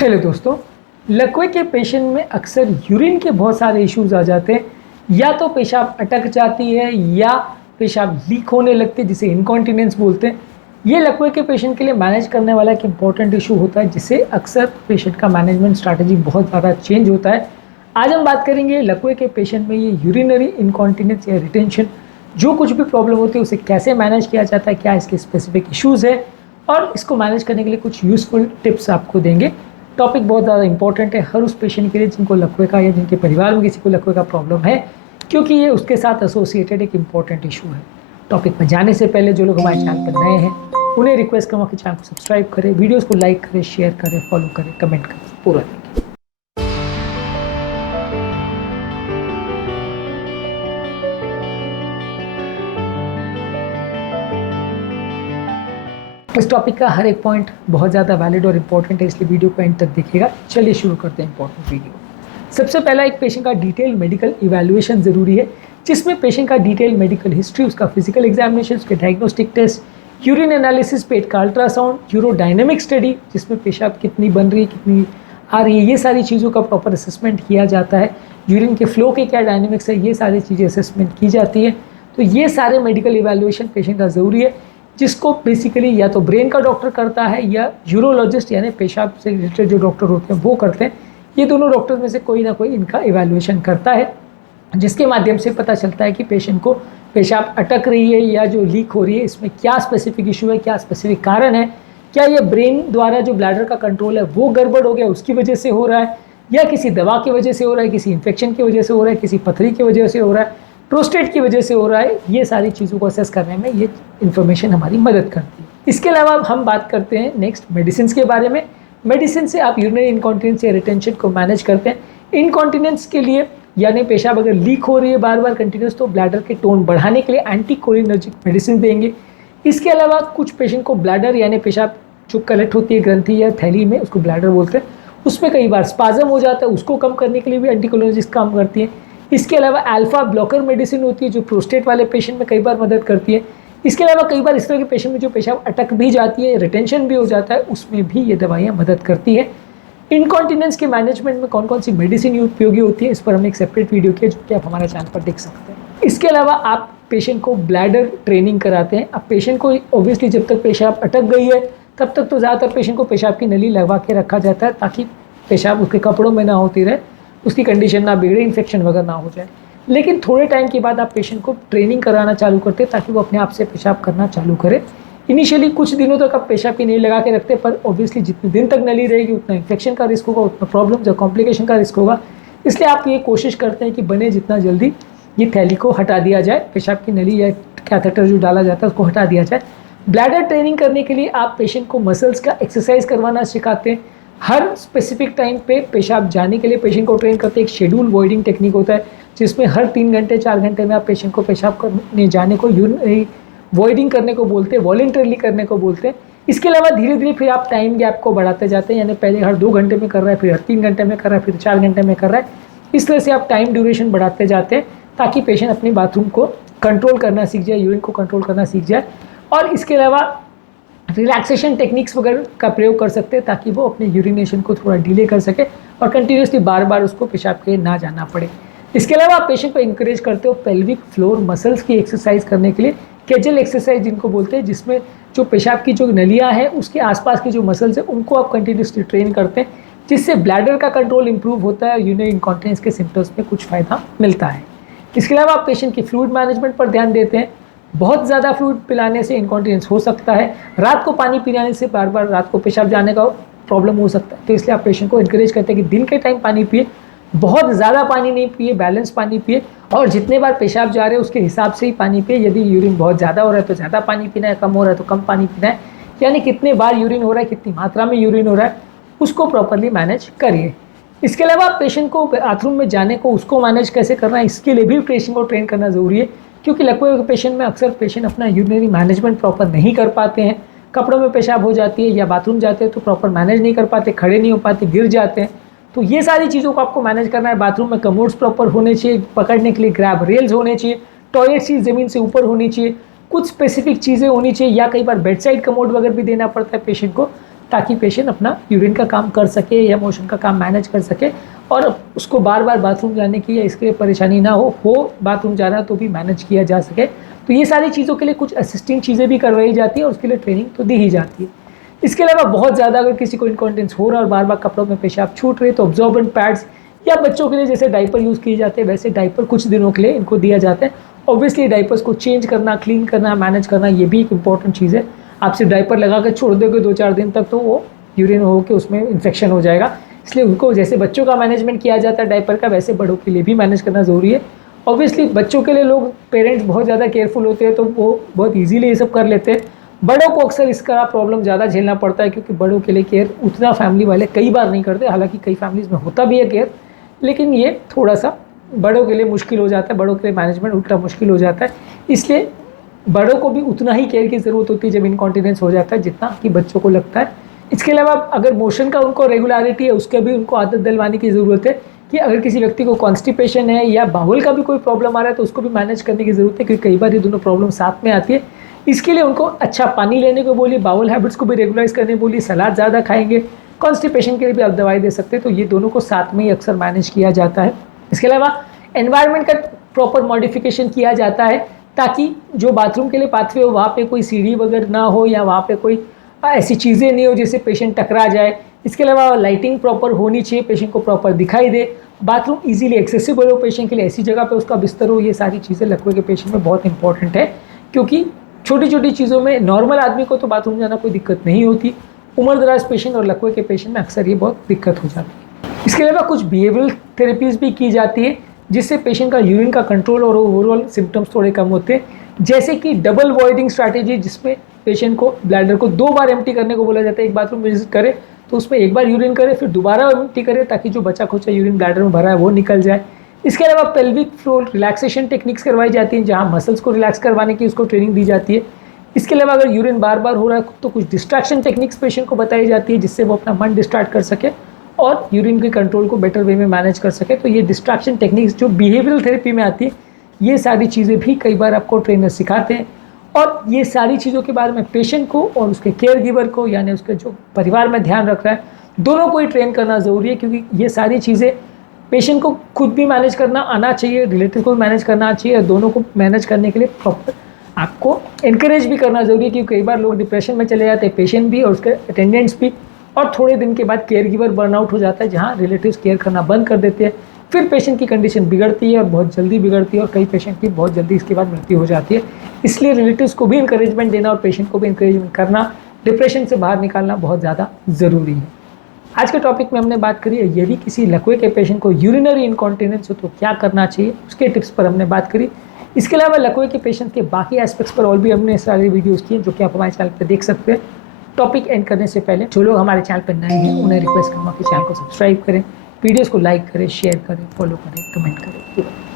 Hello दोस्तों, लकवे के patient में अक्सर यूरिन के बहुत सारे इश्यूज आ जाते हैं। या तो पेशाब अटक जाती है या पेशाब लीक होने लगते हैं, जिसे इनकॉन्टिनेंस बोलते हैं। ये लकवे के पेशेंट के लिए मैनेज करने वाला एक इंपॉर्टेंट इशू होता है, जिससे अक्सर पेशेंट का मैनेजमेंट स्ट्रैटेजी बहुत ज़्यादा चेंज होता है। आज हम बात करेंगे लकवे के पेशेंट में ये यूरिनरी इनकॉन्टिनेंस या रिटेंशन, जो कुछ भी प्रॉब्लम होती है उसे कैसे मैनेज किया जाता है, क्या इसके स्पेसिफिक इश्यूज़ है, और इसको मैनेज करने के लिए कुछ यूज़फुल टिप्स आपको देंगे। टॉपिक बहुत ज़्यादा इंपॉर्टेंट है हर उस पेशेंट के लिए जिनको लकवे का या जिनके परिवार में किसी को लकवे का प्रॉब्लम है, क्योंकि ये उसके साथ एसोसिएटेड एक इंपॉर्टेंट इशू है। टॉपिक में जाने से पहले जो लोग हमारे चैनल पर नए हैं उन्हें रिक्वेस्ट करूँगा कि चैनल को सब्सक्राइब करें, वीडियोज़ को लाइक करें, शेयर करें, फॉलो करें, कमेंट करें, पूरा देखें। इस टॉपिक का हर एक पॉइंट बहुत ज़्यादा वैलिड और इंपॉर्टेंट है, इसलिए वीडियो को एंड तक देखिएगा। चलिए शुरू करते हैं इंपॉर्टेंट वीडियो। सबसे पहला, एक पेशेंट का डिटेल मेडिकल इवैल्यूएशन ज़रूरी है, जिसमें पेशेंट का डिटेल मेडिकल हिस्ट्री, उसका फिजिकल एग्जामिनेशन, उसके डायग्नोस्टिक टेस्ट, यूरिन एनालिसिस, पेट का अल्ट्रासाउंड, यूरोडायनेमिक स्टडी जिसमें पेशाब कितनी बन रही है, कितनी आ रही है, ये सारी चीज़ों का प्रॉपर असेसमेंट किया जाता है। यूरिन के फ्लो के क्या डायनेमिक्स है, ये सारी चीज़ें असेसमेंट की जाती है। तो ये सारे मेडिकल इवैल्यूएशन पेशेंट का ज़रूरी है, जिसको बेसिकली या तो ब्रेन का डॉक्टर करता है या यूरोलॉजिस्ट यानी पेशाब से रिलेटेड जो डॉक्टर होते हैं वो करते हैं। ये दोनों डॉक्टर में से कोई ना कोई इनका इवैल्यूएशन करता है, जिसके माध्यम से पता चलता है कि पेशेंट को पेशाब अटक रही है या जो लीक हो रही है, इसमें क्या स्पेसिफिक इशू है, क्या स्पेसिफिक कारण है। क्या ये ब्रेन द्वारा जो ब्लैडर का कंट्रोल है वो गड़बड़ हो गया, उसकी वजह से हो रहा है, या किसी दवा की वजह से हो रहा है, किसी इन्फेक्शन की वजह से हो रहा है, किसी पथरी की वजह से हो रहा है, प्रोस्टेट की वजह से हो रहा है। ये सारी चीज़ों को असेस करने में ये इन्फॉर्मेशन हमारी मदद करती है। इसके अलावा हम बात करते हैं नेक्स्ट मेडिसिन के बारे में। मेडिसिन से आप यूरिनरी इनकॉन्टिनेंस या रिटेंशन को मैनेज करते हैं। इनकॉन्टिनेंस के लिए यानी पेशाब अगर लीक हो रही है बार बार कंटिन्यूस, तो ब्लैडर के टोन बढ़ाने के लिए एंटीकोलिनर्जिक मेडिसिन देंगे। इसके अलावा कुछ पेशेंट को ब्लैडर यानी पेशाब जो कलेक्ट होती है ग्रंथि या थैली में, उसको ब्लैडर बोलते हैं, उसमें कई बार स्पाजम हो जाता है, उसको कम करने के लिए भी एंटीकोलिनर्जिक्स काम करती है। इसके अलावा अल्फा ब्लॉकर मेडिसिन होती है जो प्रोस्टेट वाले पेशेंट में कई बार मदद करती है। इसके अलावा कई बार इस तरह के पेशेंट में जो पेशाब अटक भी जाती है, रिटेंशन भी हो जाता है, उसमें भी ये दवाइयाँ मदद करती है। इनकॉन्टिनेंस के मैनेजमेंट में कौन कौन सी मेडिसिन उपयोगी होती है, इस पर हमने एक सेपरेट वीडियो किया जो कि आप हमारे चैनल पर देख सकते हैं। इसके अलावा आप पेशेंट को ब्लैडर ट्रेनिंग कराते हैं। अब पेशेंट को ऑब्वियसली जब तक पेशाब अटक गई है तब तक तो ज़्यादातर पेशेंट को पेशाब की नली लगवा के रखा जाता है, ताकि पेशाब उसके कपड़ों में ना होती रहे, उसकी कंडीशन ना बिगड़े, इन्फेक्शन वगैरह ना हो जाए। लेकिन थोड़े टाइम के बाद आप पेशेंट को ट्रेनिंग कराना चालू करते हैं ताकि वो अपने आप से पेशाब करना चालू करे। इनिशियली कुछ दिनों तक आप पेशाब की नली लगा के रखते हैं, पर ऑब्वियसली जितने दिन तक नली रहेगी उतना इन्फेक्शन का रिस्क होगा, उतना प्रॉब्लम या कॉम्प्लिकेशन का रिस्क होगा। इसलिए आप ये कोशिश करते हैं कि बने जितना जल्दी ये थैली को हटा दिया जाए, पेशाब की नली या कैथेटर जो डाला जाता है उसको हटा दिया जाए। ब्लैडर ट्रेनिंग करने के लिए आप पेशेंट को मसल्स का एक्सरसाइज करवाना सिखाते हैं। हर स्पेसिफिक टाइम पे पेशाब जाने के लिए पेशेंट को ट्रेन करते हैं। एक शेड्यूल वॉइडिंग टेक्निक होता है, जिसमें हर 3 घंटे 4 घंटे में आप पेशेंट को पेशाब करने जाने को वॉइडिंग करने को बोलते हैं, वॉलंटरली करने को बोलते हैं। इसके अलावा धीरे धीरे फिर आप टाइम गैप को बढ़ाते जाते हैं, यानी पहले हर 2 घंटे में कर रहा है, फिर हर 3 घंटे में कर रहा है, फिर 4 घंटे में कर रहा है। इस तरह से आप टाइम ड्यूरेशन बढ़ाते जाते हैं ताकि पेशेंट अपने बाथरूम को कंट्रोल करना सीख जाए, यूरिन को कंट्रोल करना सीख जाए। और इसके अलावा रिलैक्सेशन टेक्निक्स वगैरह का प्रयोग कर सकते हैं ताकि वो अपने यूरिनेशन को थोड़ा डिले कर सके और कंटिन्यूसली बार बार उसको पेशाब के ना जाना पड़े। इसके अलावा आप पेशेंट को इंकरेज करते हो पेल्विक फ्लोर मसल्स की एक्सरसाइज करने के लिए, केजल एक्सरसाइज जिनको बोलते हैं, जिसमें जो पेशाब की जो नलियाँ हैं उसके आसपास की जो मसल्स हैं उनको आप कंटिन्यूसली ट्रेन करते हैं, जिससे ब्लैडर का कंट्रोल इंप्रूव होता है, यूरिनरी इनकॉन्टिनेंस के सिम्टम्स में कुछ फ़ायदा मिलता है। इसके अलावा आप पेशेंट की फ्लूइड मैनेजमेंट पर ध्यान देते हैं। बहुत ज़्यादा फ्लूइड पिलाने से इनकॉन्टिनेंस हो सकता है, रात को पानी पिलाने से बार बार रात को पेशाब जाने का प्रॉब्लम हो सकता है। तो इसलिए आप पेशेंट को इनकरेज करते हैं कि दिन के टाइम पानी पिए, बहुत ज़्यादा पानी नहीं पिए, बैलेंस पानी पिए, और जितने बार पेशाब जा रहे हैं उसके हिसाब से ही पानी पिए। यदि यूरिन बहुत ज़्यादा हो रहा है तो ज़्यादा पानी पीना है, कम हो रहा है तो कम पानी पीना है, यानी कितने बार यूरिन हो रहा है, कितनी मात्रा में यूरिन हो रहा है, उसको प्रॉपरली मैनेज करिए। इसके अलावा पेशेंट को बाथरूम में जाने को उसको मैनेज कैसे करना है, इसके लिए भी पेशेंट को ट्रेन करना ज़रूरी है, क्योंकि लकवे के पेशेंट में अक्सर पेशेंट अपना यूरिनरी मैनेजमेंट प्रॉपर नहीं कर पाते हैं। कपड़ों में पेशाब हो जाती है या बाथरूम जाते हैं तो प्रॉपर मैनेज नहीं कर पाते, खड़े नहीं हो पाते, गिर जाते हैं। तो ये सारी चीज़ों को आपको मैनेज करना है। बाथरूम में कमोड्स प्रॉपर होने चाहिए, पकड़ने के लिए ग्रैब रेल्स होने चाहिए, टॉयलेट सीट ज़मीन से ऊपर होनी चाहिए, कुछ स्पेसिफिक चीज़ें होनी चाहिए, या कई बार बेड साइड कमोड वगैरह भी देना पड़ता है पेशेंट को, ताकि पेशेंट अपना यूरिन का काम कर सके या मोशन का काम मैनेज कर सके और उसको बार बार बाथरूम जाने की या इसके लिए परेशानी ना हो बाथरूम जाना तो भी मैनेज किया जा सके। तो ये सारी चीज़ों के लिए कुछ असिस्टिंग चीज़ें भी करवाई जाती है और उसके लिए ट्रेनिंग तो दी ही जाती है। इसके अलावा बहुत ज़्यादा अगर किसी को इनकॉन्टिनेंस हो रहा है और बार बार कपड़ों में पेशाब छूट रही है तो ऑब्जॉर्बेंट पैड्स या बच्चों के लिए जैसे डायपर यूज़ किए जाते हैं वैसे डायपर कुछ दिनों के लिए इनको दिया जाता है। ऑब्वियसली डायपर्स को चेंज करना, क्लीन करना, मैनेज करना ये भी एक इंपॉर्टेंट चीज़ है। आप सिर्फ डायपर लगा कर छोड़ दोगे 2-4 दिन तक तो वो यूरिन हो के उसमें इन्फेक्शन हो जाएगा। इसलिए उनको जैसे बच्चों का मैनेजमेंट किया जाता है डायपर का वैसे बड़ों के लिए भी मैनेज करना ज़रूरी है। ऑब्वियसली बच्चों के लिए लोग पेरेंट्स बहुत ज़्यादा केयरफुल होते हैं तो वो बहुत ईजीली ये सब कर लेते हैं। बड़ों को अक्सर इसका प्रॉब्लम ज़्यादा झेलना पड़ता है क्योंकि बड़ों के लिए केयर उतना फैमिली वाले कई बार नहीं करते। हालांकि कई फैमिलीज़ में होता भी है केयर, लेकिन ये थोड़ा सा बड़ों के लिए मुश्किल हो जाता है, बड़ों के लिए मैनेजमेंट उल्टा मुश्किल हो जाता है। इसलिए बड़ों को भी उतना ही केयर की ज़रूरत होती है जब इनकॉन्टिनेंस हो जाता है जितना कि बच्चों को लगता है। इसके अलावा अगर मोशन का उनको रेगुलरिटी है उसके भी उनको आदत दिलवाने की ज़रूरत है कि अगर किसी व्यक्ति को कॉन्स्टिपेशन है या बाउल का भी कोई प्रॉब्लम आ रहा है तो उसको भी मैनेज करने की ज़रूरत है क्योंकि कई बार ये दोनों प्रॉब्लम साथ में आती है। इसके लिए उनको अच्छा पानी लेने को बोलिए, बाउल हैबिट्स को भी रेगुलाइज करने बोलिए, सलाद ज़्यादा खाएंगे, कॉन्स्टिपेशन के लिए भी आप दवाई दे सकते हैं। तो ये दोनों को साथ में ही अक्सर मैनेज किया जाता है। इसके अलावा एनवायरनमेंट का प्रॉपर मॉडिफिकेशन किया जाता है ताकि जो बाथरूम के लिए पाथवे हो वहाँ पे कोई सीढ़ी वगैरह ना हो या वहाँ पे कोई ऐसी चीज़ें नहीं हो जिससे पेशेंट टकरा जाए। इसके अलावा लाइटिंग प्रॉपर होनी चाहिए, पेशेंट को प्रॉपर दिखाई दे, बाथरूम इजीली एक्सेसिबल हो पेशेंट के लिए, ऐसी जगह पे उसका बिस्तर हो। ये सारी चीज़ें लकवे के पेशेंट में बहुत इंपॉर्टेंट है क्योंकि छोटी छोटी चीज़ों में नॉर्मल आदमी को तो बाथरूम जाना कोई दिक्कत नहीं होती, उम्रदराज पेशेंट और लकवे के पेशेंट में अक्सर ये बहुत दिक्कत हो जाती है। इसके अलावा कुछ बिहेवियरल थेरेपीज़ भी की जाती है जिससे पेशेंट का यूरिन का कंट्रोल और ओवरऑल सिम्टम्स थोड़े कम होते हैं, जैसे कि डबल वॉइडिंग स्ट्रैटेजी जिसमें पेशेंट को ब्लैडर को 2 बार एम्प्टी करने को बोला जाता है। एक बाथरूम विजिट करे तो उसमें एक बार यूरिन करे फिर दोबारा एम्प्टी करे ताकि जो बचा खुचा यूरिन ब्लैडर में भरा है वो निकल जाए। इसके अलावा पेल्विक फ्लोर रिलैक्सेशन टेक्निक्स करवाई जाती हैं जहाँ मसल्स को रिलैक्स करवाने की उसको ट्रेनिंग दी जाती है। इसके अलावा अगर यूरिन बार बार हो रहा है तो कुछ डिस्ट्रैक्शन टेक्निक्स पेशेंट को बताई जाती है जिससे वो अपना मन डिस्ट्रैक्ट कर सके और यूरिन के कंट्रोल को बेटर वे में मैनेज कर सके। तो ये डिस्ट्रैक्शन टेक्निक्स जो बिहेवियरल थेरेपी में आती है ये सारी चीज़ें भी कई बार आपको ट्रेनर सिखाते हैं और ये सारी चीज़ों के बारे में पेशेंट को और उसके केयर गिवर को यानी उसके जो परिवार में ध्यान रख रहा है दोनों को ही ट्रेन करना ज़रूरी है क्योंकि ये सारी चीज़ें पेशेंट को खुद भी मैनेज करना आना चाहिए, रिलेटिव को भी मैनेज करना चाहिए और दोनों को मैनेज करने के लिए प्रॉपर आपको इनकरेज भी करना ज़रूरी है क्योंकि कई बार लोग डिप्रेशन में चले जाते हैं, पेशेंट भी और उसके अटेंडेंट्स भी, और थोड़े दिन के बाद केयर गिवर बर्नआउट हो जाता है जहाँ रिलेटिव्स केयर करना बंद कर देते हैं। फिर पेशेंट की कंडीशन बिगड़ती है और बहुत जल्दी बिगड़ती है और कई पेशेंट की बहुत जल्दी इसके बाद मृत्यु हो जाती है। इसलिए रिलेटिव्स को भी इंकरेजमेंट देना और पेशेंट को भी इंकरेजमेंट करना, डिप्रेशन से बाहर निकालना बहुत ज़्यादा ज़रूरी है। आज के टॉपिक में हमने बात करी है यदि किसी लकवे के पेशेंट को यूरिनरी इनकॉन्टिनेंस हो तो क्या करना चाहिए, उसके टिप्स पर हमने बात करी। इसके अलावा लकवे के पेशेंट के बाकी एस्पेक्ट्स पर और भी हमने सारे वीडियोज़ किए जो कि आप हमारे चैनल पर देख सकते हैं। टॉपिक एंड करने से पहले जो लोग हमारे चैनल पर नए हैं उन्हें रिक्वेस्ट करूँगा कि चैनल को सब्सक्राइब करें, वीडियोज़ को लाइक करें, शेयर करें, फॉलो करें, कमेंट करें।